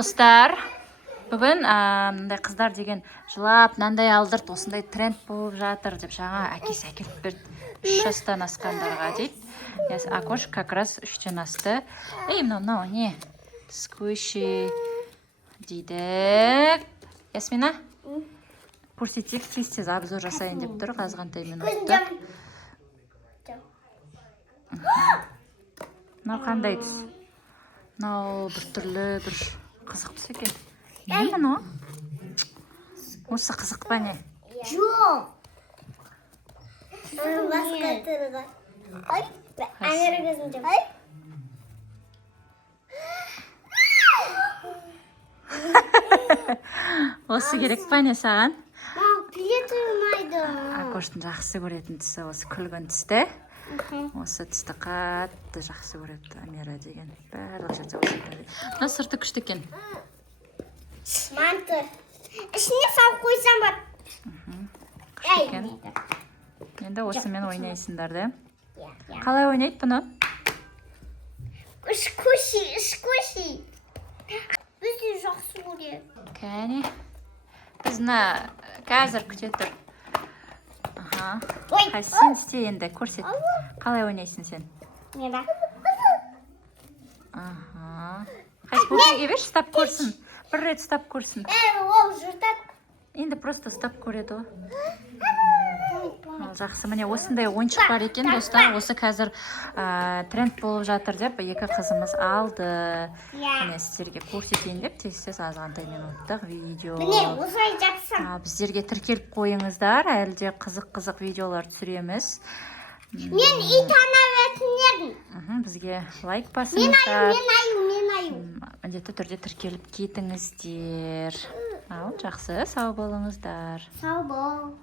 Достар, бүгін мындай қыздар деген жылап, мынандай алдырт, осындай тренд болып жатыр деп жаңа әкесі әкеліп берді. 3 жастан асқандарға дейді. Акош как раз 3-тен асты. Мынау не? Сквиши дейді. Ясмина? Көрсетсек тез обзор жасайын деп тұр, азғантай минутта. Мынау қандай түс? Мынау бір түрлі бір қызық түс екен. Не мұны? Осы қызық па не? Жоқ. Басқа түрі. Ай, әңгірі көзім жоқ. Осы керек па не саған? Билет ұймайды. Акоштың жақсы көретін түсі осы күлгін түсті. Осы түсті қатты жақсы көреді Амира деген. Барлық жерде осы. Мына сырты күшті екен. Мантыр. Ішіне салып қойсам бар. Күшті екен. Енді осымен ойнайсыңдар да. Қалай ойнайды бұны? Ішкөші. Бізді жақсы көреді. Кәне. Бізді қазір күте тұр. Сен істе енді, көрсет. Қалай ойнайсың сен? Не ба? Көкеге берші, ұстап көрсін. Бір рет ұстап көрсін. Ол жұртат. Енді просто ұстап көреді о. Жақсы, міне осындай ойыншық бар екен, достар. Осы қазір тренд болып жатыр деп, екі қызымыз алды. Міне сіздерге көрсетейін деп, тез азғантай минуттық видео. Міне, осылай жақсам. Біздерге тіркеліп қойыңыздар, әлде қызық видеолар түсіреміз. Мен ит ана өтін едім. Бізге лайк басыңыздар. Мен аю. Міндетті түрде тіркеліп кетіңіздер. Жақсы, сау болыңыздар. Сау бол.